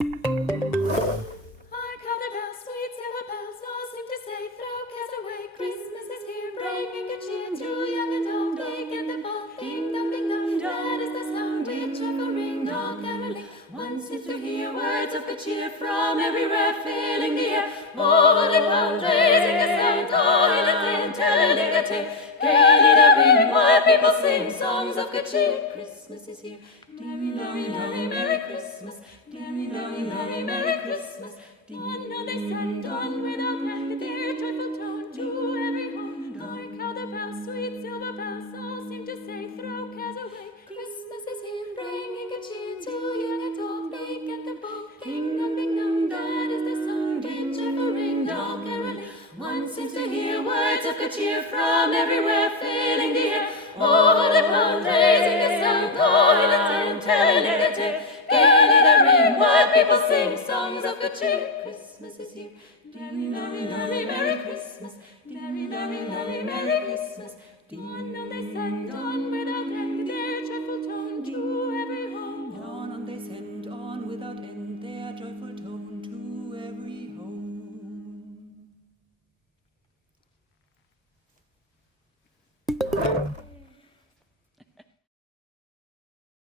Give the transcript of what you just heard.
Hark how the bells, sweet silver bells, all seem to say, throw cares away, Christmas is here, bringing good cheer to young and old. Big and the bold, ding dong, that is the sound which ever ring, all caroling. One seems to hear words of good cheer from everywhere, filling the air. Holy pound, raising the sound, toilet, telling a tale. Gaily they ring, while people sing songs of good cheer. Christmas is here. Merry, Merry Christmas. Merry, Merry Christmas. On they send on without end their joyful tone to every home. Hark how the bells, sweet silver bells, all seem to say, throw cares away. Christmas is here, bringing good cheer to young and old, big and the bold. Ding dong, that is the song which ever ring, all caroling. One seems to hear words of good cheer from everywhere, filling the air. Holy pound, raising the sound, calling a tale, telling a tale. Gaily they ring, while people sing songs of good cheer. Christmas is here. Merry, Merry Christmas.